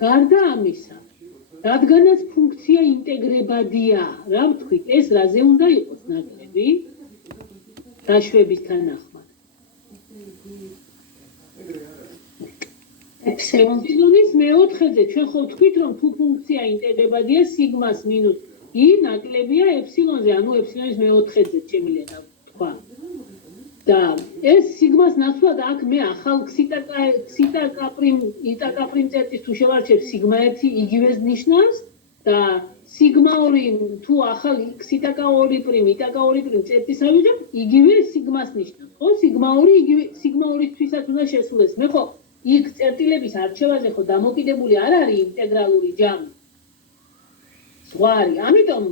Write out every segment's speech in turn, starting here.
გარდა ამისა, რადგანაც ფუნქცია ინტეგრებადია, რა ვთქვით, ეს რაზე უნდა იყოს ნაკლები? დაშვების თანახმად. ეფსილონის მეოთხეზე ჩვენ ხო ვთქვით, რომ თუ ფუნქცია ინტეგრებადია სიგმას მინუს i ნაკლებია ეფსილონზე, ანუ ეფსილონის მეოთხეზე შემიძლია თქვა. და ეს სიგმას ნაცვლად აქ მე ახალ იტაკ' წერტის თუ შევარჩევ სიგმა 1 იგივეს ნიშნავს და სიგმა 2 თუ ახალ იტაკ' წერტის ავიღებ, იგივე სიგმას ნიშნავს. ხო, სიგმა 2 იგივე სიგმა 2-თვისაც უნდა შესულეს. მე ხო იქ წერტილების არჩევაზე ხო დამოკიდებული არ არის ინტეგრალური ჯამი. სხვა არის. ამიტომ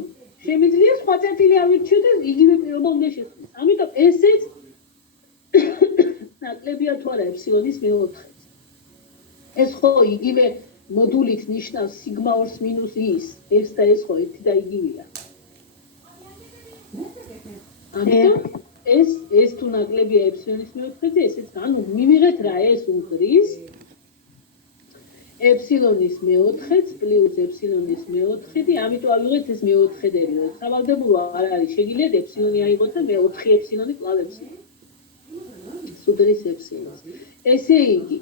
შემიძლია სხვა წერტილი ავირჩიო და იგივე პირობა უნდა შესულეს. ამიტომ ესეც ნაკლებია თუ არა ეფსილონის მეოთხეზე. ეს ხო იგივე მოდულით ნიშნავს სიგმა 2 მინუს ის, ეს და ეს ხო ერთი და იგივეა. ამიტომ ეს თუ ნაკლებია ეფსილონის მეოთხეზე, ესეც ანუ მივიღეთ რა ეს უღრის ეფსილონის მეოთხეც პლუს ეფსილონის მეოთხედი, ამიტომ ავიღეთ ეს მეოთხედები. სავალდებულო არ არის, შეგიძლიათ ეფსილონი აიღოთ და მე 4 ეფსილონი კლავ ეფსილონი. სუდრის ეფსილონს. ესე იგი,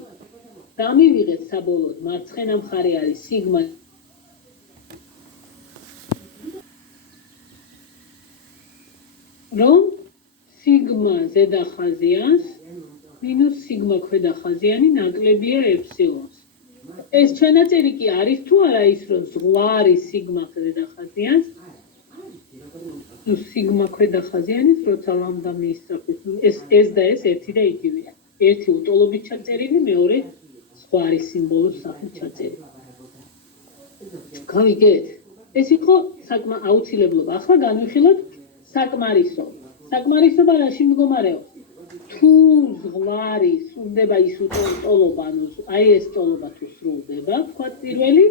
გამივიღეთ საბოლოოდ მარცხენა მხარე არის სიგმა რომ სიგმა ზედა ხაზიანს მინუს სიგმა ქვედა ხაზიანი ნაკლებია ეფსილონს. ეს ჩანაწერი კი არის თუ არა ის რომ ზღვარი სიგმა ზედა ხაზიანს ნუ სიგმა ქვედა ხაზიანის როცა ლამდა მიისწრაფოს ეს და ეს ერთი და იგივეა. ერთი უტოლობით ჩაწერილი, მეორე ზღვარი სიმბოლოს სახით ჩაწერილი. გავიგეთ? ეს იყო აუცილებლობა. ახლა განვიხილოთ საკმარისობა. საკმარისობა რაში მდგომარეობს? თუ ზღვარი სრულდება ის უტოლობა, ანუ აი ეს ტოლობა თუ სრულდება, ვთქვათ პირველი,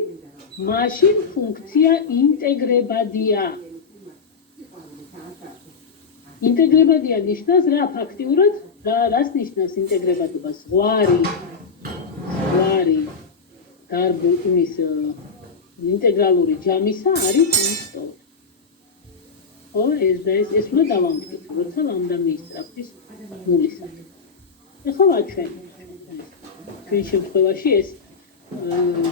მაშინ ფუნქცია ინტეგრებადია. ინტეგრებადია ნიშნავს რა ფაქტიურად? რას ნიშნავს ინტეგრებადობა? ზღვარი დარბულ იმის ინტეგრალური ჯამისა არის ინტოლ. ო ეს და ეს უნდა დავამტკიცო, როცა ლამდა მიისწრაფის ნულისაკენ. ეხლა ვაჩვენებ. თქვენ შემთხვევაში ეს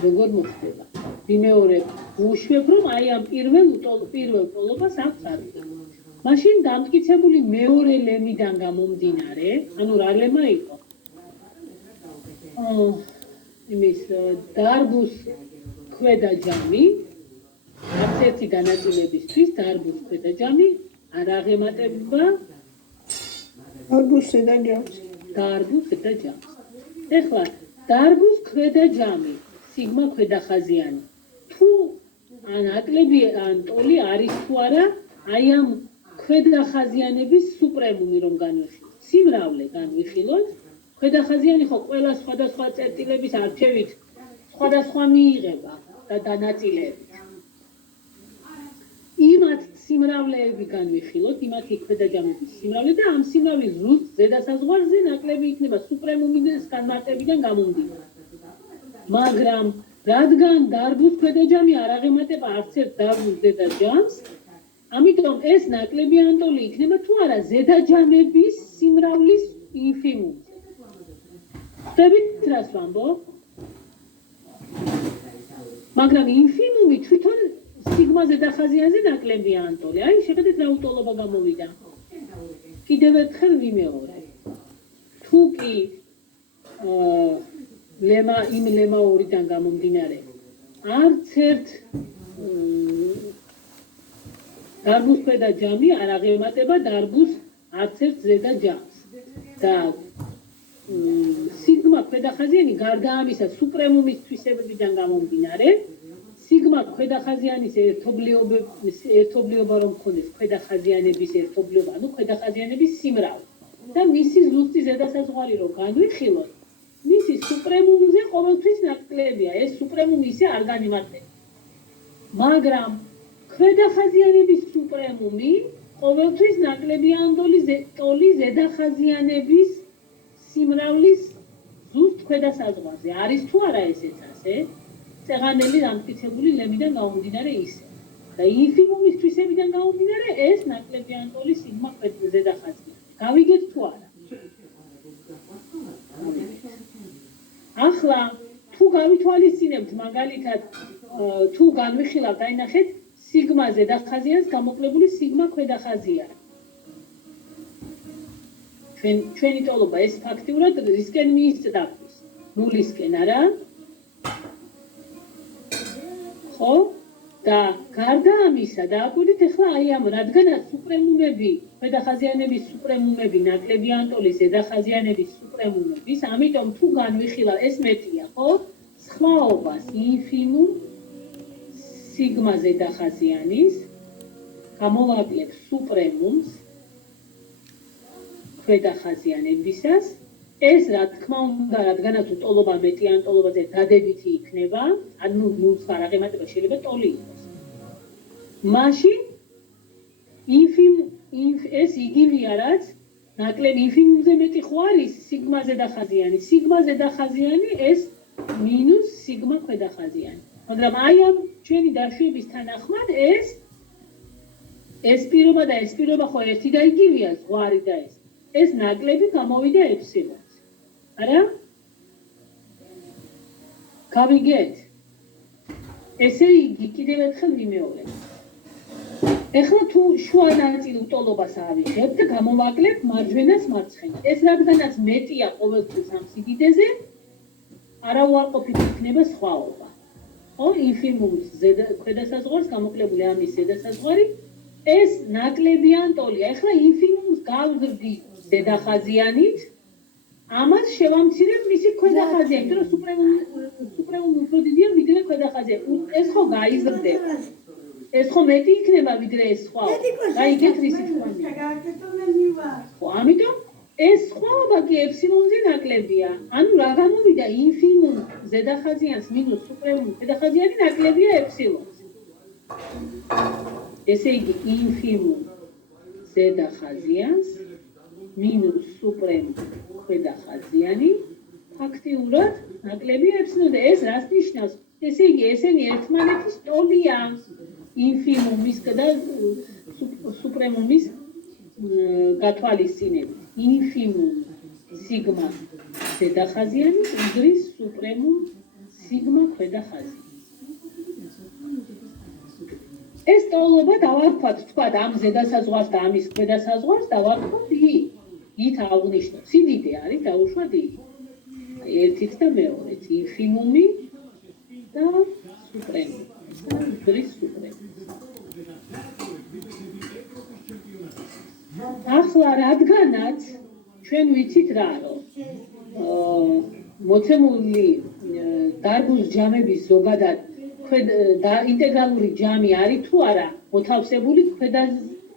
როგორ მოხდება? ვიმეორებ, ვუშვებ, რომ აი ამ პირველ ტოლობას აქვს ადგილი. მაშინ დამტკიცებული მეორე ლემიდან გამომდინარე, ანუ რა ლემა იყო? იმის დარბუს ქვედა ჯამი, არც ერთი განაწილებისთვის დარბუს ქვედა ჯამი არ აღემატება დარბუს ზედა ჯამს. ეხლა დარბუს ქვედა ჯამი, სიგმა ქვედა ხაზიანი. თუ ნაკლები ან ტოლი არის თუ არა, აი ამ ქვედა ხაზიანების სუპრემუმი რომ განვიხილოთ. სიმრავლე განვიხილოთ. ქვედა ხაზიანი ხო ყველა სხვადასხვა წერტილების არჩევით სხვადასხვა მიიღება და დანაწილებით. იმათ სიმრავლეები განვიხილოთ, იმათი ქვედა ჯამების სიმრავლე და ამ სიმრავლის ზუსტ ზედასაზღვარზე ნაკლები იქნება სუპრემუმის განმარტებიდან გამომდინარე. მაგრამ რადგან დარბუს ქვედა ჯამი არ აღემატება არც ერთ დარბუს ზედა ჯამს, ამიტომ ეს ნაკლებიანი ტოლი იქნება თუ არა ზედა ჯამების სიმრავლის ინფიმუმზე. ხდებით რას ვამბობ? მაგრამ ინფიმუმი თვითონ სიგმა ზედა ხაზიანზე ნაკლებიანი ტოლი. აი შეხედეთ რა უტოლობა გამოვიდა. კიდევ ერთხელ ვიმეორებ. თუ კი ლემა 2-დან გამომდინარე არც ერთ დარბუს ქვედა ჯამი არ აღემატება დარბუს არც ერთ ზედა ჯამს. და სიგმა ქვედა ხაზიანი გარდა ამისა სუპრემუმის თვისებებიდან გამომდინარე, სიგმა ქვედა ხაზიანის ერთობლიობა რომ ქონდეს ქვედა ხაზიანების ერთობლიობა, ანუ ქვედა ხაზიანების სიმრავლე. და მისი ზუსტი ზედასაზღვარი რომ განვიხილოთ, მისი სუპრემუმზე ყოველთვის ნაკლებია. ეს სუპრემუმი ისე არ განიმარტება. მაგრამ ქვედა ხაზიანების სუპრემუმი ყოველთვის ნაკლებიანი ტოლი ზედა ხაზიანების სიმრავლის ზუსტ ქვედა საზღვარზე. არის თუ არა ესეც ასე? სეღანელი დამტკიცებული ლემიდან გამომდინარე ისე. და ინფიმუმის თვისებიდან გამომდინარე ეს ნაკლები ანტოლის სიგმა ზედახაზია. გავიგეთ თუ არა? ახლა თუ გავითვალისწინებთ მაგალითად თუ განვიხილავთ დაინახეთ სიგმა ზედახაზიანს გამოკლებული სიგმა ქვედახაზია. ჩვენი ტოლობა ეს ფაქტიურად რისკენ მიისწრდა? ნულისკენ არა? ხო? და გარდა ამისა დააკვირდით ახლა აი ამ რადგანაც სუპრემუმები, ქვედახაზიანების სუპრემუმები ნაკლები ანტოლის ზედახაზიანების სუპრემუმების, ამიტომ თუ განვიხილავ ეს მეტია, ხო? სხვაობას ინფიმუმ სიგმა ზედახაზიანის გამოვაკლებ სუპრემუმს ქვედახაზიანებისას, ეს რა თქმა უნდა, რადგანაც ტოლობა მეტი ან ტოლობაზე დადებითი იქნება, ანუ ნულს არ აღემატება, შეიძლება ტოლი იყოს. მაშინ ეს იგივეა, რაც ნაკლები ინფიმუმზე მეტი ხო არის სიგმა ზედახაზიანი. სიგმა ზედახაზიანი ეს მინუს სიგმა ქვედახაზიანი. მაგრამ აი ამ ჩვენი დაშვების თანახმად ეს პირობა და ეს პირობა ხო ერთი და იგივეა, ზღვარი და ეს ნაკლები გამოვიდა ეფსილონს. არა? გავიგეთ? ესე იგი, კიდევ ერთხელ ვიმეორებ. ეხლა თუ შუა ნაწილ ტოლობას ავიღებთ და გამოვაკლებთ მარჯვენას მარცხენას. ეს რადგანაც მეტია ყოველთვის ამ სიდიდეზე, არა უარყოფით იქნება სხვაობა. ხო, ინფიმუმს ქვედასაზღვარს გამოკლებული ამის ზედასაზღვარი, ეს ნაკლები ანტოლია. ეხლა ინფიმუმს გავზრდი ზედახაზიანით, ამას შევამცირებ მისი ქვედახაზიანი, იმიტომ რომ სუპრემუმი უფრო დიდია ვიდრე ქვედახაზიანი. ეს ხო გაიზრდება. ეს ხო მეტი იქნება ვიდრე ეს სხვაობა. გაიგეთ რისი თქვია? ხო, ამიტომ ეს სხვაობა კი ეფსილონზე ნაკლებია. ანუ რა გამოვიდა ინფიმუმ ზედახაზიანს მინუს სუპრემუმ ქვედახაზიანი ნაკლებია ეფსილონს. ესე იგი ინფიმუმ ზედახაზიანს მინუს სუპრემუმ ქვედახაზიანი ფაქტიურად ნაკლებია ეფსილონზე. ეს რას ნიშნავს? ესე იგი ესენი ერთმანეთის ტოლია. ინფიმუმის და სუპრემუმის გათვალისწინებით. ინფიმუმ სიგმა ზედახაზიანი უდრის სუპრემუმ სიგმა ქვედახაზიანი. ეს ტოლობა დავარქვათ, თქვათ ამ ზედასაზღვარს და ამის ქვედასაზღვარს დავარქვათ ით აღვნიშნოთ. სიდიდე არის დაუშვათ იქ. ერთით და მეორეთ ინფიმუმი და სუპრემუმი. უდრის სუპრემუმს. ახლა რადგანაც ჩვენ ვიცით რა რომ მოცემული დარგუს ჯამების ზოგადად და ინტეგრალური ჯამი არის თუ არა მოთავსებული ქვედა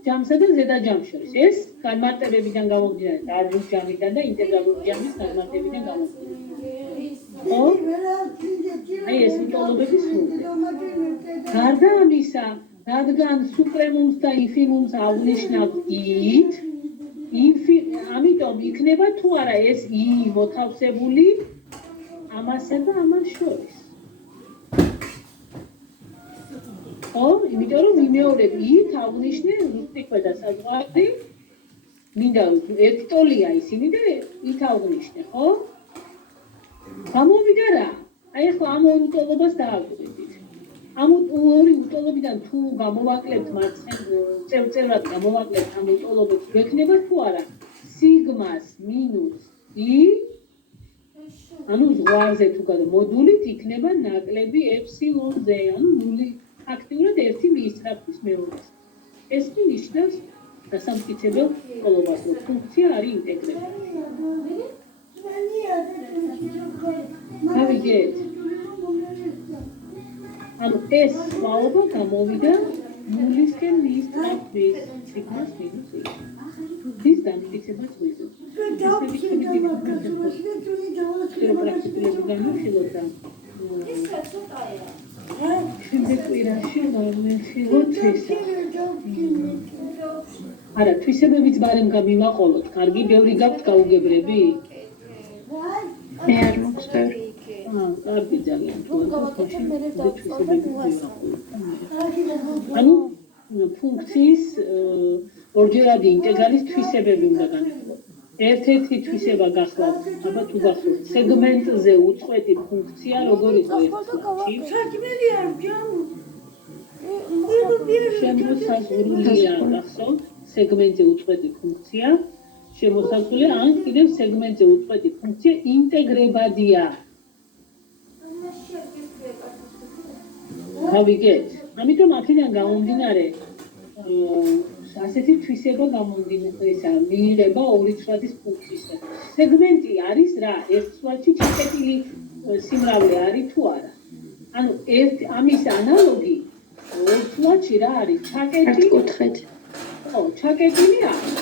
ჯამსა და ზედა ჯამს შორის. ეს განმარტებებიდან გამომდინარე, დარგუს ჯამიდან და ინტეგრალური ჯამის განმარტებიდან გამომდინარე. ხო? აი ეს ტოლობები სრულდება. გარდა ამისა, რადგან სუპრემუმს და ინფიმუმს აღნიშნავთ ით, ამიტომ იქნება თუ არა ეს ი მოთავსებული ამასა და ამას შორის. ხო, იმიტომ რომ ვიმეორებ ით აღნიშნე ზუსტი ქვედასაზღვარი, მინდა ერთი ტოლია ისინი და ით აღნიშნე, ხო? გამოვიდა რა? აი ახლა ამ ორი ტოლობას დააკვირდით. ამ ორი ტოლობიდან თუ გამოვაკლებთ წევრად გამოვაკლებთ ამ ტოლობებს, გვექნება თუ არა სიგმას მინუს ი, ანუ ზღვარზე თუ მოდულით იქნება ნაკლები ეფსილონზე, ანუ ნული აქტიურად ერთი მიისწრაფვის მეორეს. ეს კი ნიშნავს დასამტკიცებელ ტოლობას, რომ ფუნქცია არის ინტეგრებული. გავიგეთ? ანუ ეს სხვაობა გამოვიდა ნულისკენ მიისწრაფვის სიგმას მინუს ი. ის დამტკიცებაც ვიზოთ. შემდეგ კვირაში ვამეხილოთ ესა. არა, თვისებებიც ბარემ გამივაყოლოთ. კარგი, ბევრი გაქვთ გაუგებრები? მე არ მოხსნევ. კარგი ძალიან. რომ გავაკეთე მე დავწვალ და მოვასწავლე. ანუ ფუნქციის ორჯერადი ინტეგრალის თვისებები უნდა განიხილოთ. ერთ-ერთი თვისება გახლავთ, ალბათ უგახსოვთ, სეგმენტზე უწყვეტი ფუნქცია როგორ იყო ერთმანეთში. საჭმელია ჯამუ. შემოსაზღვრულია გახსოვთ, სეგმენტზე უწყვეტი ფუნქცია, შემოსაზღვრულია ან კიდევ სეგმენტზე უწყვეტი ფუნქცია ინტეგრებადია. გავიგეთ? ამიტომ აქედან გამომდინარე ასეთი თვისება გამომდინარეა, მიიღება ორი ცვლადის ფუნქციისგან. სეგმენტი არის რა? ერთ ცვლადში ჩაკეტილი სიმრავლე არის თუ არა? ანუ ამის ანალოგი ორ ცვლადში რა არის? ჩაკეტილი კუთხედი. ხო, ჩაკეტილი არის.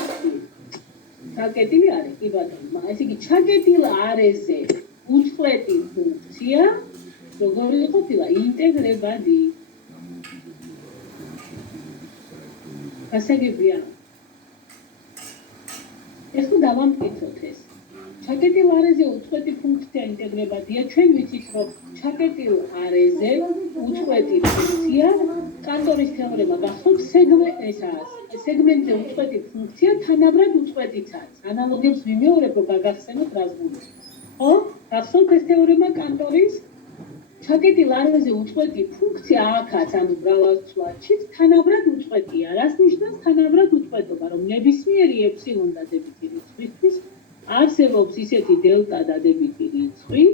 ჩაკეტილი არის, კი ბატონო. ესე იგი ჩაკეტილ არეზე უწყვეტი ფუნქცია როგორი ყოფილა? ინტეგრებადი. გასაგებია. ეხლა დავამტკიცოთ ეს. ჩაკეტილ არეზე უწყვეტი ფუნქცია ინტეგრებადია. ჩვენ ვიცით, რომ ჩაკეტილ არეზე უწყვეტი ფუნქცია კანტორის თეორემა გახსოვთ, სეგმენტზე უწყვეტი ფუნქცია თანაბრად უწყვეტიც არის. ანალოგიებს ვიმეორებ, რომ გაგახსენოთ რას გულისხმობს. ხო? გახსოვთ ეს თეორემა კანტორის? ჩაკეტილ არეზე უწყვეტი ფუნქცია აქაც, ანუ მრავალ ცვლადშიც თანაბრად უწყვეტია. რას ნიშნავს თანაბრად უწყვეტობა? რომ ნებისმიერი ეფსილონ დადებითი რიცხვისთვის არსებობს ისეთი დელტა დადებითი რიცხვი,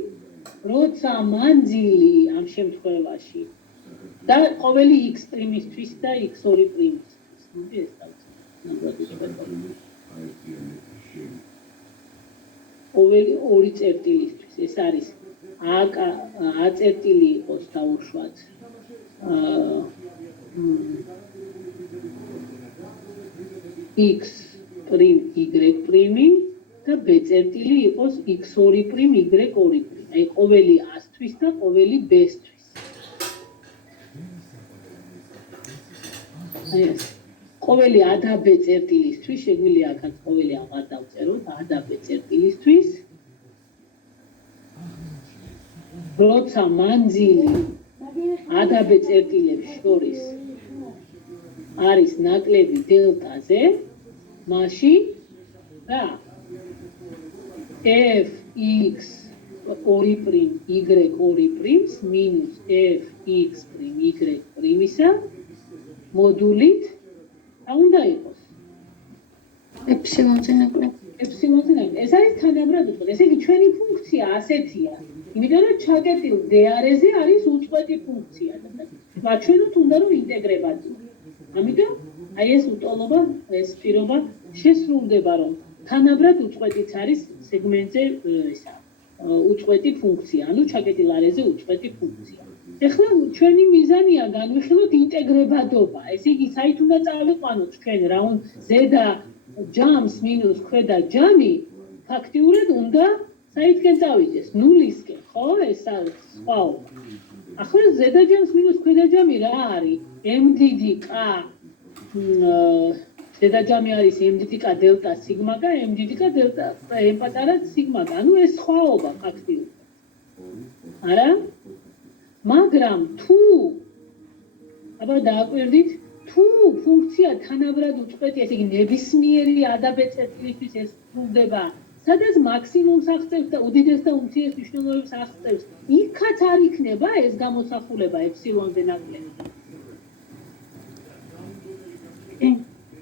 როცა მანძილი ამ შემთხვევაში და ყოველი x პრიმისთვის და x2 პრიმისთვის. მოდი ეს დავწეროთ. ყოველი ორი წერტილისთვის ეს არის a წერტილი იყოს დაუშვათ x პრიმ y პრიმი და b წერტილი იყოს x2 პრიმ y2 პრიმ. აი ყოველი a-თვის და ყოველი b-თვის. აი ეს ყოველი a და b წერტილისთვის შეგვიძლია აქაც ყოველი აღარ დავწეროთ a და b წერტილისთვის. როცა მანძილი a და b წერტილებს შორის არის ნაკლები დელტაზე, მაშინ რა f(x) 2 პრიმ y2 პრიმს მინუს f(x) პრიმ y პრიმისა მოდულით რა უნდა იყოს? ეფსილონზე ნაკლები. ეფსილონზე ნაკლები. ეს არის თანაბრად უწყვეტი. ესე იგი ჩვენი ფუნქცია ასეთია. იმიტომ რომ ჩაკეტილ d არეზე არის უწყვეტი ფუნქცია. და ჩვენოთ უნდა რომ ინტეგრებადი. ამიტომ აი ეს უტოლობა, ეს პირობა შესრულდება, რომ თანაბრად უწყვეტიც არის სეგმენტზე ისა უწყვეტი ფუნქცია, ანუ ჩაკეტილ არეზე უწყვეტი ფუნქცია. ეხლა ჩვენი მიზანია განვიხილოთ ინტეგრებადობა. ესე იგი საით უნდა წავიყვანოთ ჩვენ რა ზედა ჯამს მინუს ქვედა ჯამი ფაქტიურად უნდა საითკენ წავიდეს? ნულისკენ, ხო? ეს არის სხვაობა. ახლა ზედა ჯამს მინუს ქვედა ჯამი რა არის? mdd k ზედა ჯამი არის mdd k დელტა სიგმა და mdd k დელტა m პატარა სიგმა. ანუ ეს სხვაობა ფაქტიურად. არა? მაგრამ თუ აბა დააკვირდით, თუ ფუნქცია თანაბრად უწყვეტია, ესე იგი ნებისმიერი a და b წერტილისთვის ეს სრულდება, სადაც მაქსიმუმს აღწევს და უდიდეს და უმცირეს მნიშვნელობებს აღწევს, იქაც არ იქნება ეს გამოსახულება ეფსილონზე ნაკლები.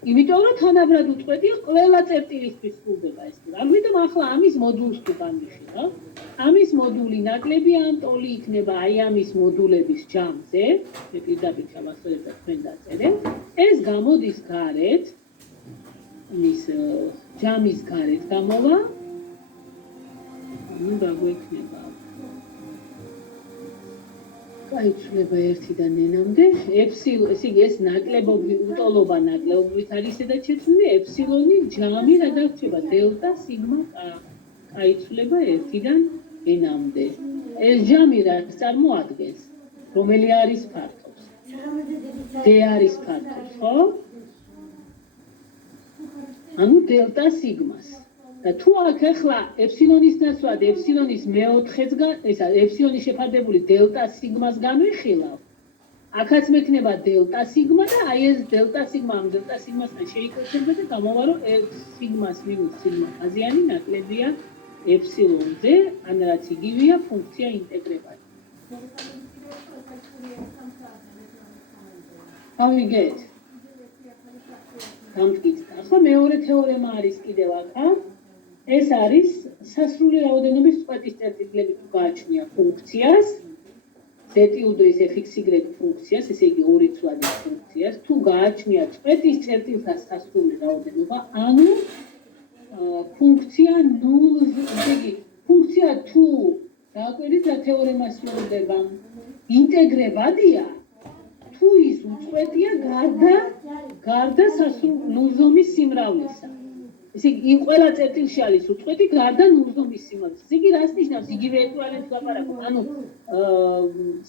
იმიტომ რომ თანაბრად უწყვეტია ყველა წერტილისთვის სრულდება ეს. ამიტომ ახლა ამის მოდულს თუ განვიხილავ, ამის მოდული ნაკლები ან ტოლი იქნება აი ამის მოდულების ჯამზე, მე პირდაპირ ჩავასწორებ და თქვენ დაწერეთ. ეს გამოდის გარეთ, ის ჯამის გარეთ გამოვა. ნუ დაგვექნება. გაიცვლება 1-დან n-მდე, ეფსილონ, ესე იგი ეს ნაკლებობი უტოლობა ნაკლებობით არის ისედაც შეცვლილი, ეფსილონი ჯამი რა დარჩება დელტა სიგმა k. გაიცვლება 1-დან n-მდე. ეს ჯამი რაც წარმოადგენს, რომელი არის ფართობს? d არის ფართობს, ხო? ანუ დელტა სიგმას. თუ აქ ახლა ეფსილონის ნაცვლად ეფსილონის მეოთხეცგან, ესა ეფსილონი შეფარდებული დელტა სიგმას განვიხილავ. აქაც მექნება დელტა სიგმა და აი ეს დელტა სიგმა ამ დელტა სიგმასთან შეიკავშირება და გამოვა რომ სიგმას მინუს სიგმა ხაზიანი ნაკლებია ეფსილონზე, ან რაც იგივეა ფუნქცია ინტეგრებადი. ავიგეთ. გამტკიცდა. ახლა მეორე თეორემა არის კიდევ აქა. ეს არის სასრული რაოდენობის წყვეტის წერტილები თუ გააჩნია ფუნქციას z უდრის fxy ფუნქციას, ესე იგი ორი ცვლადის ფუნქციას, თუ გააჩნია წყვეტის წერტილთა სასრული რაოდენობა, ანუ ფუნქცია 0, ესე იგი ფუნქცია თუ დააკვირდით რა თეორემა სრულდება, ინტეგრებადია, თუ ის უწყვეტია გარდა ნულზომის სიმრავლისა. ესე იგი ყველა წერტილში არის უწყვეტი გარდა ნულზომის სიმრავლისა. ესე იგი რას ნიშნავს? იგივე ეკვივალენტს ვაპარაკობ. ანუ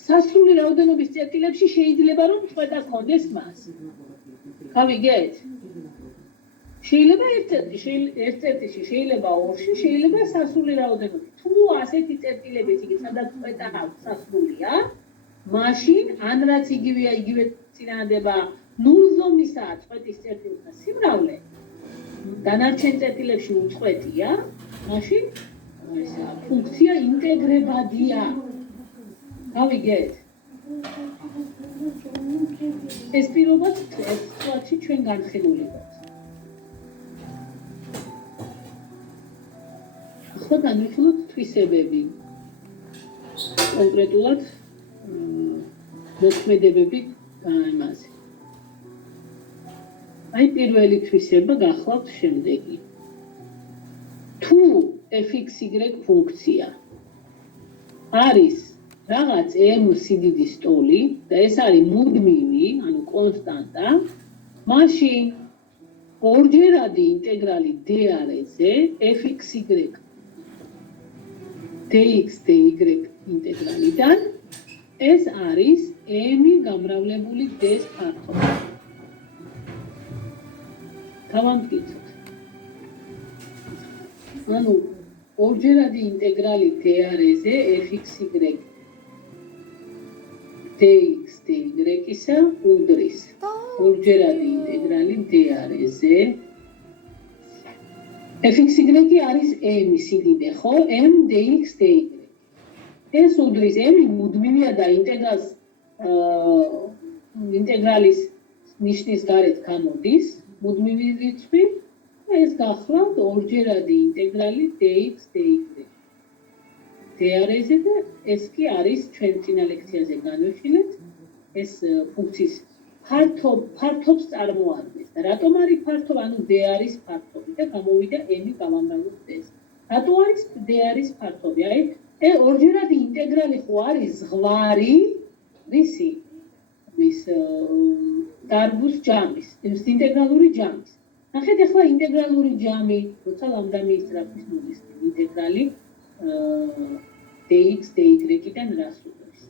სასრული რაოდენობის წერტილებში შეიძლება რომ უწყვეტა ჰქონდეს მას. გავიგეთ? შეიძლება ერთ წერტილში, შეიძლება ორში, შეიძლება სასრული რაოდენობით. თუ ასეთი წერტილები, ესე იგი სადაც უწყვეტა აქვს სასრულია, მაშინ ან რაც იგივეა, იგივე წინადადება ნულზომისაა წყვეტის წერტილთა სიმრავლე, დანარჩენ წერტილებში უწყვეტია, მაშინ ფუნქცია ინტეგრებადია. გავიგეთ? ეს პირობაც ეს სიტუაციაში ჩვენ განხილული გვაქვს. ახლა განვიხილოთ თვისებები. კონკრეტულად მოქმედებები იმაზე. აი პირველი თვისება გახლავთ შემდეგი. თუ fxy ფუნქცია არის რაღაც m სიდიდის ტოლი და ეს არის მუდმივი, ანუ კონსტანტა, მაშინ ორჯერადი ინტეგრალი dr-ზე fxy dx dy ინტეგრალიდან ეს არის m გამრავლებული d-ს ფართობი. გავამტკიცოთ. ანუ ორჯერადი ინტეგრალი dr-ზე fxy dx dy-ისა უდრის ორჯერადი ინტეგრალი dr-ზე fxy არის m სიდიდე, ხო? m dx dy. ეს უდრის m მუდმივია და ინტეგრალის ნიშნის გარეთ გამოდის, მუდმივი რიცხვი, ეს გახლავთ ორჯერადი ინტეგრალი dx dy. dr-ზე და ეს კი არის ჩვენ წინა ლექციაზე განვიხილეთ, ეს ფუნქციის ფართობს წარმოადგენს და რატომ არის ფართობი, ანუ d-რის ფართობი და გამოვიდა m გამამრავლებ d-ს. რატო არის d-რის ფართობი? აი ორჯერადი ინტეგრალი ხო არის ზღვარი რისი? მის დარბუს ჯამის, ის ინტეგრალური ჯამის. ნახეთ ახლა ინტეგრალური ჯამი, როცა ლამდამის ტრაფის ნულის ინტეგრალი dx dy-დან რას უდრის?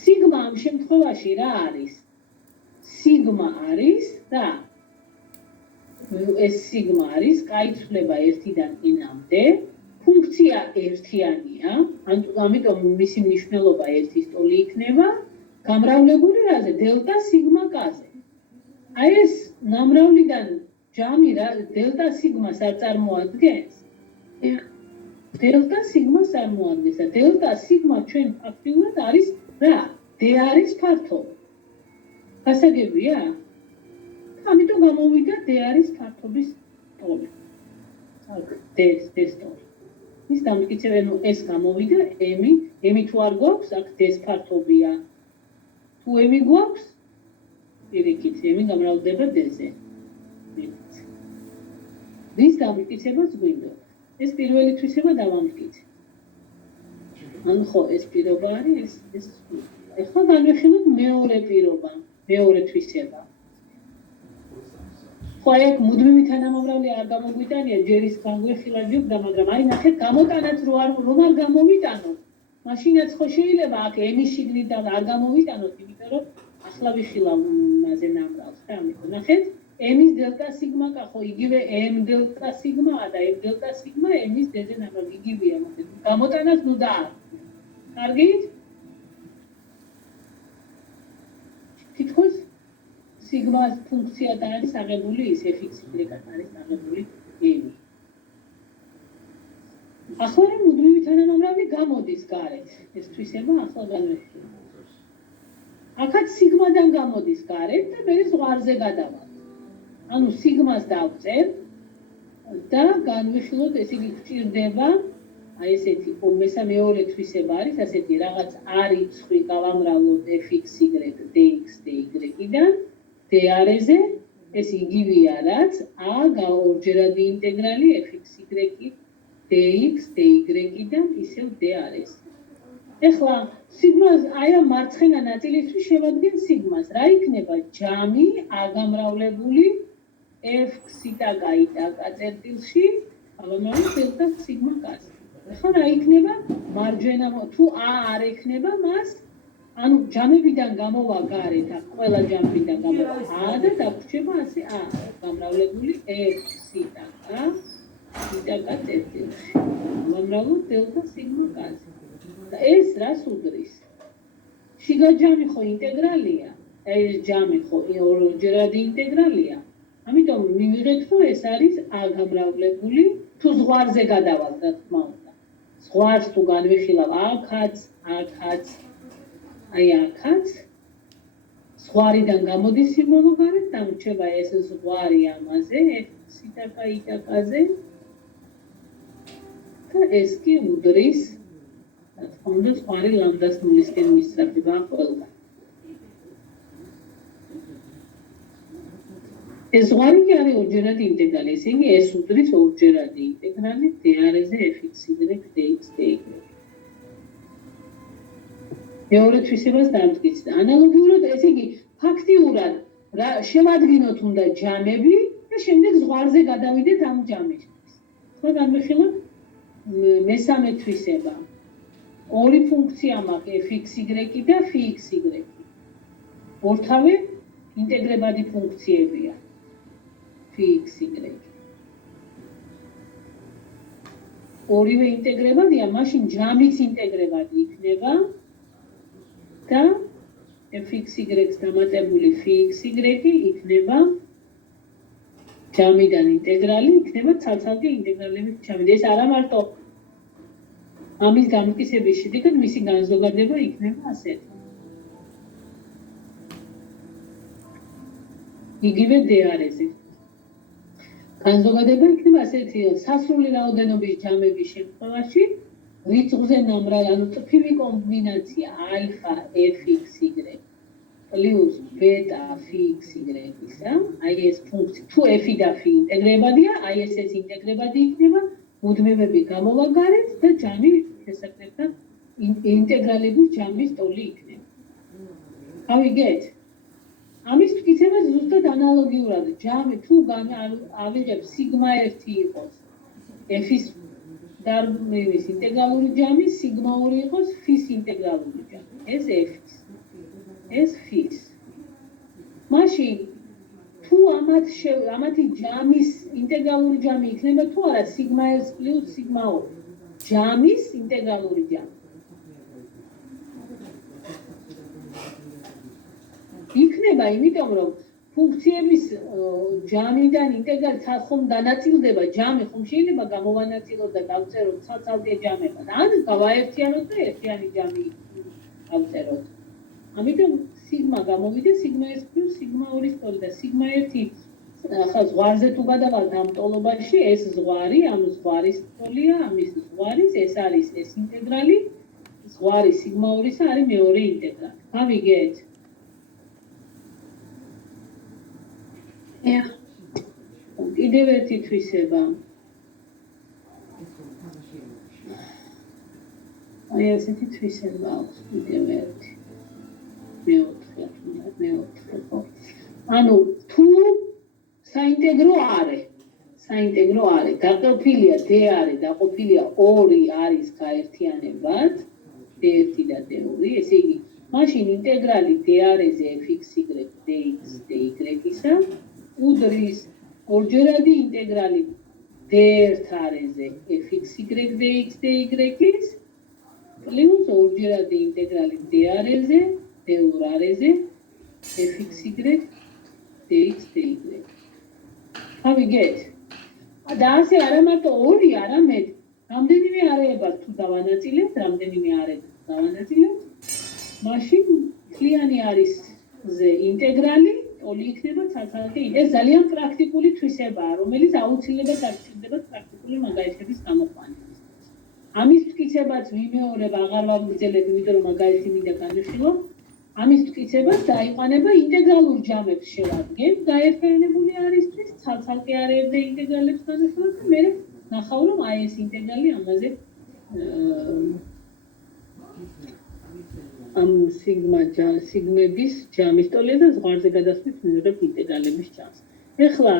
სიგმა ამ შემთხვევაში რა არის? სიგმა არის და ეს სიგმა არის კაიცვლება 1-დან n-მდე, ფუნქცია ერთიანია, ამიტომ მისი მნიშვნელობა ერთის ტოლი იქნება, გამრავლებული რაზე? დელტა სიგმა კაზე. აი ეს ნამრავლიდან ჯამი რა დელტა სიგმას არ წარმოადგენს? დელტა სიგმას წარმოადგენს და დელტა სიგმა ჩვენ ფაქტიურად არის რა? d-რის ფართობი. გასაგებია? ამიტომ გამოვიდა d-რის ფართობის ტოლი. d-ს ტოლი. ის დამტკიცებ, ანუ ეს გამოვიდა m თუ არ გვაქვს, აქ d-ს ფართობია. თუ m გვაქვს, პირიქით m გამრავლდება d-ზე. რის დამტკიცებას გვინდოდა? ეს პირველი თვისება დავამტკიცე. ანუ ხო, ეს პირობა არის, ეს ახლა განვიხილოთ მეორე პირობა, მეორე თვისება. ხო, აქ მუდმივი თანამამრავლე არ გამოგვიტანია, ჯერ ის განვიხილა ჯობდა, მაგრამ აი ნახეთ, გამოტანაც რომ არ გამოვიტანოთ, მაშინაც ხო შეიძლება აქ m-ის შიგნით არ გამოვიტანოთ, იმიტომ რომ ახლა ვიხილავ მასე ნამრავლს, და ამიტომ ნახეთ, m-ის დელტა სიგმა კახო იგივე m დელტა სიგმაა და m დელტა სიგმა m-ის d-ზე ნაბაგი იგივეა გამოტანას ნუ დაარქვია კარგით თითქოს სიგმას ფუნქცია და არის აღებული ის f(x)-ად არის აღებული m ახლა რა მუდმივი თანამამრავლი გამოდის გარეთ ეს თვისება ახლა განვიხილოთ აქაც სიგმადან გამოდის გარეთ და მე ზღვარზე გადავალ ანუ სიგმას დავწერ და განვიხილოთ ესე იგი გვჭირდება აი ესეთი მეორე თვისება არის ასეთი რაღაც არიცხვი გავამრავლოთ fx y dx dy-დან d-არეზე ეს იგივეა რაც a ორჯერადი ინტეგრალი fx y dx dy-დან ისევ d-არეზე ეხლა სიგმას აი ამ მარცხენა ნაწილისთვის შევადგენ სიგმას რა იქნება ჯამი აგამრავლებული f xიტაკა იტაკა წერტილში გავამრავლოთ დელტა სიგმა კაზე ეხლა რა იქნება მარჯვენა თუ a არ ექნება მას ანუ ჯამებიდან გამოვა გარეთ აქ ყველა ჯამიდან გამოვა a და დაგვრჩება ასე a გამრავლებული f xიტაკა იტაკა წერტილში გავამრავლოთ დელტა სიგმა კაზე და ეს რას უდრის შიგა ჯამი ხო ინტეგრალია და ეს ჯამი ხო ორჯერადი ინტეგრალია ამიტომ მივიღეთ რომ ეს არის a გამრავლებული თუ ზღვარზე გადავალ რა თქმა უნდა ზღვარს თუ განვიხილავ აქაც აი აქაც ზღვარიდან გამოდის სიმბოლო გარეთ და მრჩება ეს ზღვარი ამაზე x-იტაკა იტაკაზე და ეს კი უდრის რა თქმა უნდა ზღვარი ლამდას ნულისკენ მისწრაფება ყველგან ეს ზღვარი კი არის ორჯერადი ინტეგრალი, ესე იგი ეს უდრის ორჯერადი ინტეგრალი d-არეზე fx y dx dy. მეორე თვისებას დამტკიცდა. ანალოგიურად, ესე იგი ფაქტიურად შევადგინოთ უნდა ჯამები და შემდეგ ზღვარზე გადავიდეთ ამ ჯამისთვის. ხო განვიხილოთ მესამე თვისება. ორი ფუნქცია მაქვს fx y და fx y. ორთავე ინტეგრებადი ფუნქციებია. fx y. ორივე ინტეგრებადია, მაშინ ჯამიც ინტეგრებადი იქნება და fx y-ს დამატებული fx y იქნება ჯამიდან ინტეგრალი, იქნება ცალ-ცალკე ინტეგრალების ჩამოდი. ეს არა მარტო ამის დამტკიცების შედეგად მისი განზოგადება იქნება ასეთი. იგივე d-არეზე. განზოგადება იქნება ასეთი სასრული რაოდენობის ჯამების შემთხვევაში რიცხვზე ნამრალი, ანუ წრფივი კომბინაცია α fx y პლუს ბეტა fx y-ისა, აი ეს ფუნქცია, თუ f და f ინტეგრებადია, აი ეს ინტეგრებადი იქნება, მუდმივები გამოვა გარეთ და ჯამი შესაძლებლად ინტეგრალების ჯამის ტოლი იქნება. გავიგეთ? ამის მტკიცება ზუსტად ანალოგიურად ჯამი თუ ავიღებ სიგმა 1 იყოს f-ის დარბის ინტეგრალური ჯამი, სიგმა 2 იყოს f-ის ინტეგრალური ჯამი. ეს f-ის. ეს f-ის. მაშინ თუ ამათი ჯამის ინტეგრალური ჯამი იქნება თუ არა სიგმა 1 პლუს სიგმა 2 ჯამის ინტეგრალური ჯამი. იქნება, იმიტომ რომ ფუნქციების ჯამიდან ინტეგრალი ხომ დანაწილდება ჯამი, ხომ შეიძლება გამოვანაწილოთ და გავწეროთ ცალ-ცალკე ჯამებად. ან გავაერთიანოთ და ერთიანი ჯამი გავწეროთ. ამიტომ სიგმა გამოვიდა სიგმა 1 პლუს სიგმა 2-ის ტოლი და სიგმა 1 ახლა ზღვარზე თუ გადავალთ ამ ტოლობაში, ეს ზღვარი, ამ ზღვარის ტოლია, ამის ზღვარის, ეს არის ეს ინტეგრალი, ზღვარი სიგმა 2-ისა არის მეორე ინტეგრალი. გავიგეთ? კიდევ ერთი თვისება. აი ესეთი თვისება აქვს კიდევ ერთი. მეოთხე ხო? ანუ თუ საინტეგრო არე, გაყოფილია d-არე, დაყოფილია 2 არის გაერთიანებად, d1 და d2, ესე იგი, მაშინ ინტეგრალი d-არეზე fx y dx dy-ისა უდრის ორჯერადი ინტეგრალი d1 არეზე fxy dx dy-ის პლუს ორჯერადი ინტეგრალი d არეზე d2 არეზე fxy dx dy. How we get? და ასე არა მარტო ორი, არამედ რამდენიმე არეებას თუ დავანაწილებთ, რამდენიმე არეებს დავანაწილებთ, მაშინ მთლიანი არის ინტეგრალი, ტოლი იქნება ცალ-ცალკე. ეს ძალიან პრაქტიკული თვისებაა, რომელიც აუცილებლად აღჭირდება პრაქტიკული მაგალითების გამოყვანას. ამის მტკიცებაც ვიმეორებ, აღარ ვაგრძელებ, იმიტომ რომ მაგალითი მინდა განვიხილო. ამის მტკიცებას დაიყვანება ინტეგრალურ ჯამებს შევადგენ, გაერთიანებული არისთვის, ცალ-ცალკე არეებზე ინტეგრალებს განვიხილოთ და მე ნახავ, რომ აი ეს ინტეგრალი ამაზე ამ სიგმების ჯამის ტოლია და ზღვარზე გადასვლით მივიღებ ინტეგრალების ჯამს. ეხლა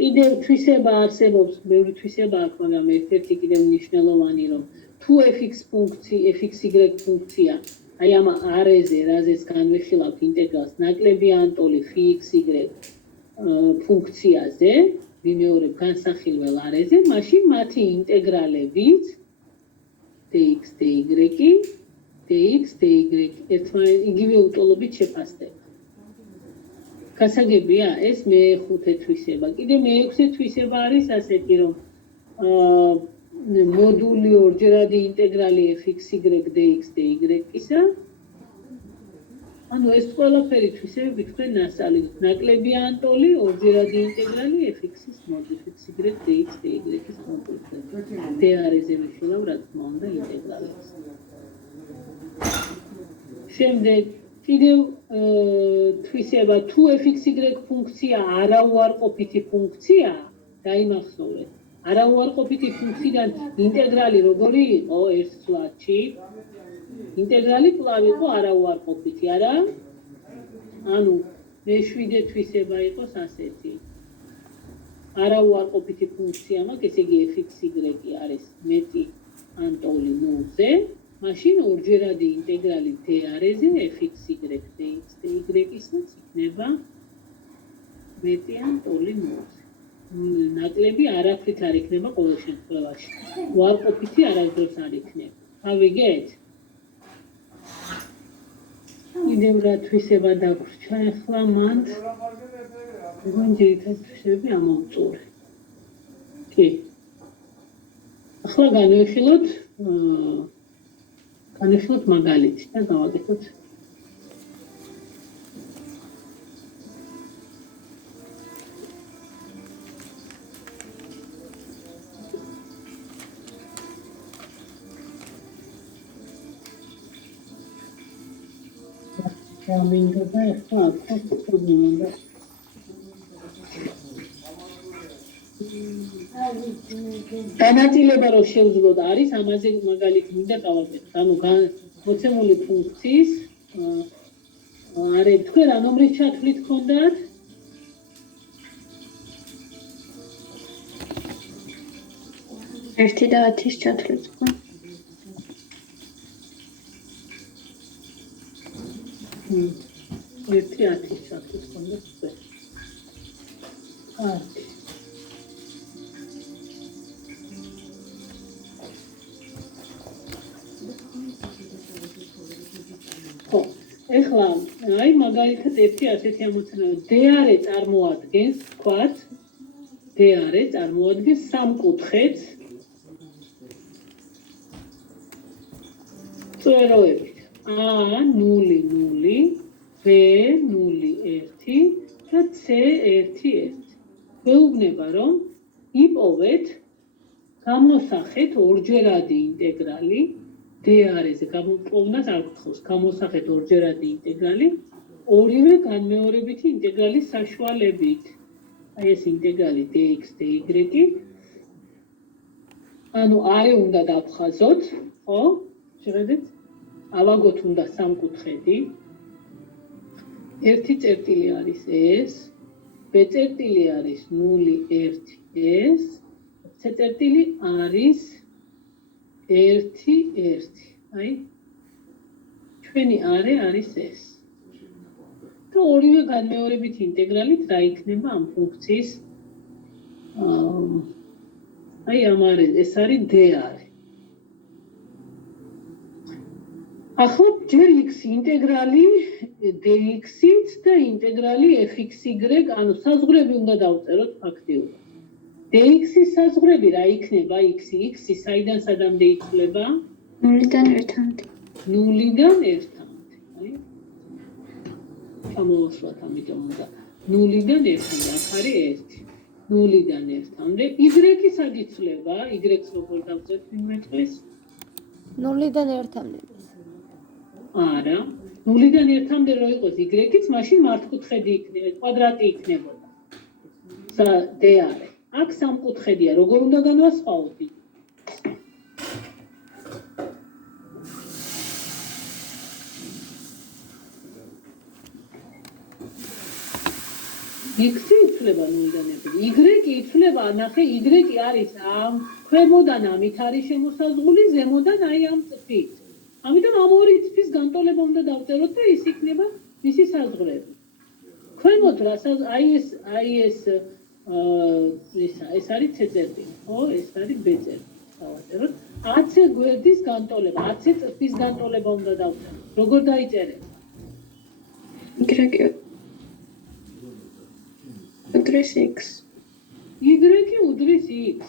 კიდევ თვისება არსებობს, ბევრი თვისება აქვს, მაგრამ ერთ-ერთი კიდევ მნიშვნელოვანი, რომ თუ fxy ფუნქცია აი ამ არეზე, რაზეც განვიხილავთ ინტეგრალს, ნაკლები ანტოლი φxy ფუნქციაზე, ვიმეორებ განსახილველ არეზე, მაშინ მათი ინტეგრალებიც dx dy ერთმანეთს იგივე უტოლობით შეფასდება. გასაგებია, ეს მე-5 თვისება. კიდევ მე-6 თვისება არის ასეთი, რომ მოდული ორჯერადი ინტეგრალი fxy dx dy-ისა. ანუ ეს ყველაფერი თვისებები თქვენ ნასწავლით. ნაკლები ანტოლი ორჯერადი ინტეგრალი fx-ის მოდული fxy dx dy-ის მოდული. d არეზე ვიშვილავ, რა თქმა უნდა, ინტეგრალებს. შემდეგ კიდევ თვისება, თუ fxy ფუნქცია არაუარყოფითი ფუნქცია, დაიმახსოვრეთ. არაუარყოფითი ფუნქციიდან ინტეგრალი როგორი იყო ერთ სვლადში? ინტეგრალი კვლავ იყო არაუარყოფითი, არა? ანუ მე-7 თვისება იყოს ასეთი. არაუარყოფითი ფუნქცია მაქვს, ესე იგი fxy არის მეტი ანტოლი 0-ზე, მაშინ ორჯერადი ინტეგრალი d არეზე fxy dx dy-ისაც იქნება მეტი ანტოლი 0-ზე. ნაკლები არაფრით არ იქნება ყოველ შემთხვევაში. უარყოფითი არასდროს არ იქნება. How we get? კიდევ რა თვისება დაგვრჩა ახლა მანდ. ძირითადი თვისებები ამომწურე. კი. ახლა განვიხილოთ მაგალითი და გავაკეთოთ. ამინდა ახლა ხოთუნდა. განაწილება რო შევძლოთ არის, ამაზე მაგალითი მინდა გავაკეთოთ. ანუ მოცემული ფუნქციის არე თქვენ რა ნომრის ჩათვლით გქონდათ? ერთი და 10-ის ჩათვლით გქონდა. ერთი 10-ის ჩათვლით გქონდა. ეხლა აი მაგალითად ერთი ასეთი ამოცანა d არე წარმოადგენს თქვათ d არე წარმოადგენს სამკუთხედს წვეროებით a0 b0 1 და c1 1 გვეუბნება რომ იპოვეთ გამოსახეთ ორჯერადი ინტეგრალი d არეზე გამოპოვნას არ გთხოვს გამოსახეთ ორჯერადი ინტეგრალი ორივე განმეორებითი ინტეგრალის საშუალებით. აი ეს ინტეგრალი dx dy ანუ არე უნდა დავხაზოთ, ხო? შეხედეთ? ავაგოთ უნდა სამკუთხედი. ერთი წერტილი არის ეს, b წერტილი არის 0 1 s, c წერტილი არის 1 1. აი ჩვენი არე არის ეს. და ორივე განმეორებით ინტეგრალით რა იქნება ამ ფუნქციის აი ამ არის ეს არის d არის ახლა ჯერ x ინტეგრალი dx-ით და ინტეგრალი fxy ანუ საზღვრები უნდა დავწეროთ ფაქტიურად dx-ის საზღვრები რა იქნება x-ი საიდან სადამდე იცვლება 0-დან 1-მდე 0-დან 1-მდე აი ჩამოვასვათ ამიტომ უნდა 0-დან 1-მდე აქ არის 1 0-დან 1-მდე y-ი სად იცვლება y-ს როგორ დავწერთ იმეწყლის 0-დან 1-მდე არა 0-დან 1-მდე რო იყოს y-იც მაშინ მართკუთხედი იქნება კვადრატი იქნებოდა d არის აქ სამკუთხედია როგორ უნდა განვასხვაოთ x-ი იცვლება 0-დან 1-მდე y-ი იცვლება ნახე y-ი არის ამ ქვემოდან ამით არის შემოსაზღვრული ზემოდან აი ამ წრფით ამიტომ ამ ორი წრფის განტოლება უნდა დავწეროთ და ის იქნება მისი საზღვრები ქვემოთ რასაც აი ეს ეს არის c-წერტილი ხო ეს არის b-წერტილი დავაწეროთ 10 გვერდის განტოლება 10 წრფის განტოლება უნდა დავწეროთ როგორ დაიწერეთ y უდრის x y-ი უდრის x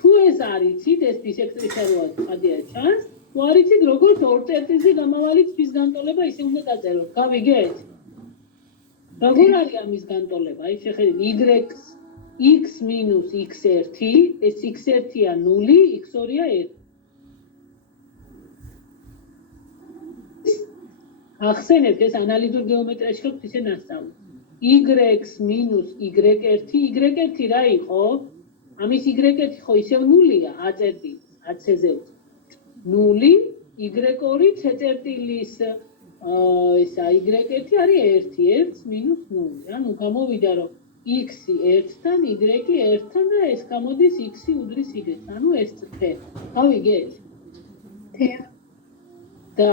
თუ ეს არიცით ეს ბისექტრისა როა წადია ჩანს თუ არიცით როგორც ორ წერტილზე გამავალი წრის განტოლება ისე უნდა დაწეროთ გავიგეთ როგორ არის ამის განტოლება აი შეხედეთ x minus x1 ეს x1-ია 0 x2-ია 1 ახსენებთ ეს ანალიზურ გეომეტრიაში ხოთ ისე ნასწავლი y minus y1 y1 რა იყო ამის y1 ხო ისევ 0-ია a წერტილი a-ზე 0 y2 c-წერტილის ესა y1 არის 1 minus 0 ანუ გამოვიდა რომ x-ი 1-თან y-ი 1-თან და ეს გამოდის x-ი უდრის y-ს ანუ ეს წრფე გავიგეთ და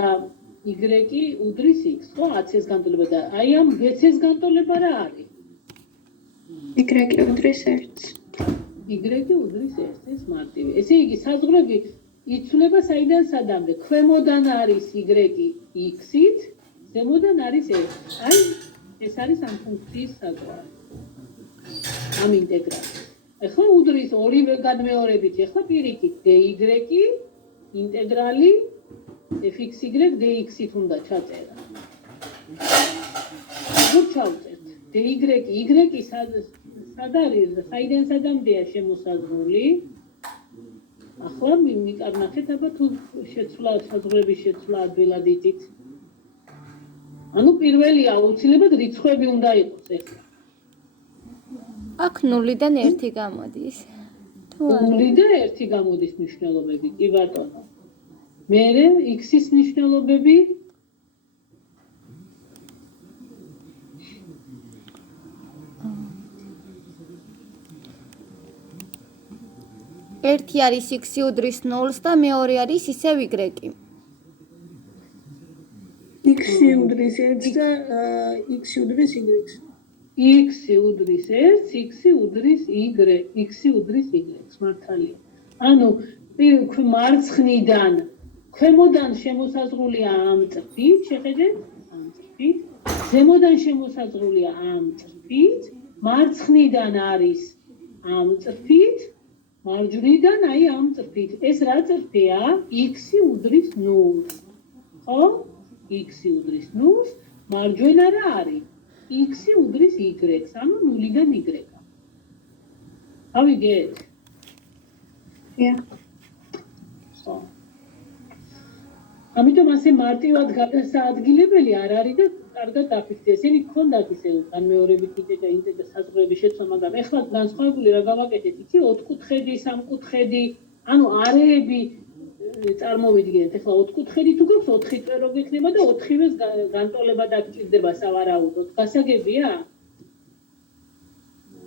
y-ი უდრის x ხო 10-ის განტოლება და აი ამ b-ის განტოლება რა არის y უდრის 1 y-ი უდრის 1 ეს მარტივი ესე იგი საზღვრები იცვლება საიდან სადამდე ქვემოდან არის y-ი x-ით ზემოდან არის 1 აი ეს არის ამ ფუნქციის საზღვარი ამ ინტეგრალი ახლა უდრის ორივე განმეორებით ახლა პირიქით dy ინტეგრალი fxy dx-ით უნდა ჩაწერა როგორ ჩავწერთ y სად არის საიდან სადამდეა შემოსაზღვრული ახლა მიკარნახეთ აბა თუ შეცვლა საზღვრების შეცვლა ადვილად იცით ანუ პირველი აუცილებლად რიცხვები უნდა იყოს ახლა აქ 0-დან 1 გამოდის თუ 0-დან 1 გამოდის მნიშვნელობები კი ბატონო მერე x-ის მნიშვნელობები ერთი არის x-ი უდრის 0-ს და მეორე არის ისევ y-ი x-ი უდრის 1 და x-ი უდრის y-ს x-ი უდრის 1 x-ი უდრის y x-ი უდრის y-ს მართალია ანუ მარცხნიდან ქვემოდან შემოსაზღვრულია ამ წრფით შეხედეთ ამ წრფით ზემოდან შემოსაზღვრულია ამ წრფით მარცხნიდან არის ამ წრფით მარჯვნიდან აი ამ წრფით ეს რა წრფია x-ი უდრის 0-ს ხო x-ი უდრის 0-ს მარჯვენა რა არის x-ი უდრის y-ს ანუ 0-დან y-ა ავიგეთ ხო ამიტომ ასე მარტივად გადასაადგილებელი არ არის და კარგად დაფიქრეთ ესენი გქონდათ ისე განმეორებით ინტეგრალ საზღვრების შეცვლა მაგრამ ეხლა განსხვავებული რა გავაკეთეთ იცი 4 კუთხედი 3 კუთხედი ანუ არეები წარმოვიდგინეთ ეხლა 4 კუთხედი თუ გაქვს 4 წვერო გექნება და 4-ვეს განტოლება დაგჭირდება სავარაუდოდ გასაგებია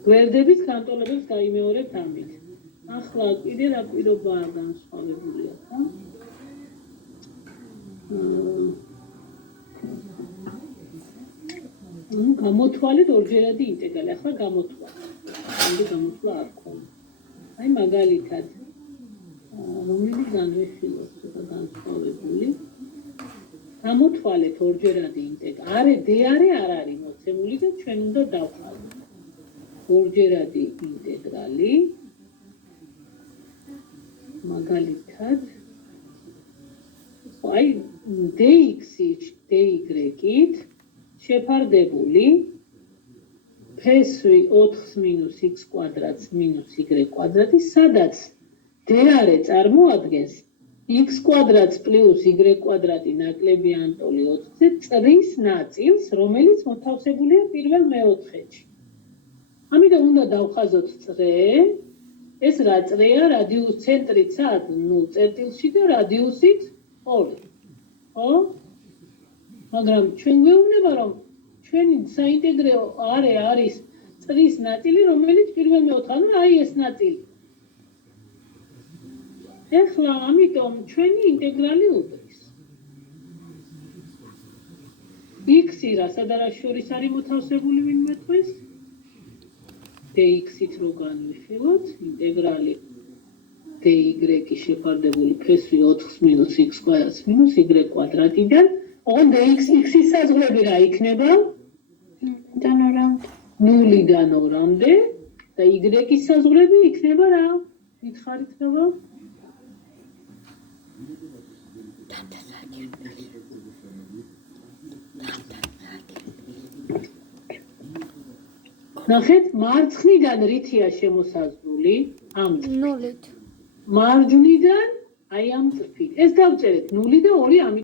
გვერდების განტოლებებს გაიმეორებთ ამით ახლა კიდე რა პირობაა განსხვავებული ახლა ანუ გამოთვალეთ ორჯერადი ინტეგრალი. ახლა გამოთვალეთ. ამდი გამოთვლა არ ქონდა. აი მაგალითად რომელი განვიხილოთ ცოტა განსხვავებული. გამოთვალეთ ორჯერადი ინტეგრალი. არე d არ არის მოცემული და ჩვენ უნდა დავხალოთ. ორჯერადი ინტეგრალი მაგალითად აი dx-ით dy-ით შეფარდებული ფესვი 4-x კვადრატს -y კვადრატი, სადაც d-არე წარმოადგენს x კვადრატს + y კვადრატი ნაკლები ანტოლი 20-ზე წრის ნაწილს, რომელიც მოთავსებულია პირველ მეოთხედში. ამიტომ უნდა დავხაზოთ წრე. ეს რა წრეა? რადიუს ცენტრით 0 წერტილში და რადიუსით 2. ხო? მაგრამ ჩვენ გვეუბნება, რომ ჩვენი საინტეგრეო არე არის წრის ნაწილი, რომელიც პირველ მეოთხედში, ანუ აი ეს ნაწილი. ეხლა ამიტომ ჩვენი ინტეგრალი უდრის. x-ი რასა და რას შორის არის მოთავსებული ვინმე თქვენს? dx-ით რო განვიხილოთ, ინტეგრალი dy-ი შეფარდებული ფესვი 4-x კვადრატს -y კვადრატიდან, ოღონდ x-ის საზღვრები რა იქნება? 0-დან 2-მდე და y-ის საზღვრები იქნება რა? მითხარით რა? ნახეთ, მარცხნიდან რითია შემოსაზღვრული ამ ნულით. მარჯვნიდან აი ამ წრფით. ეს დავწერეთ 0 და 2,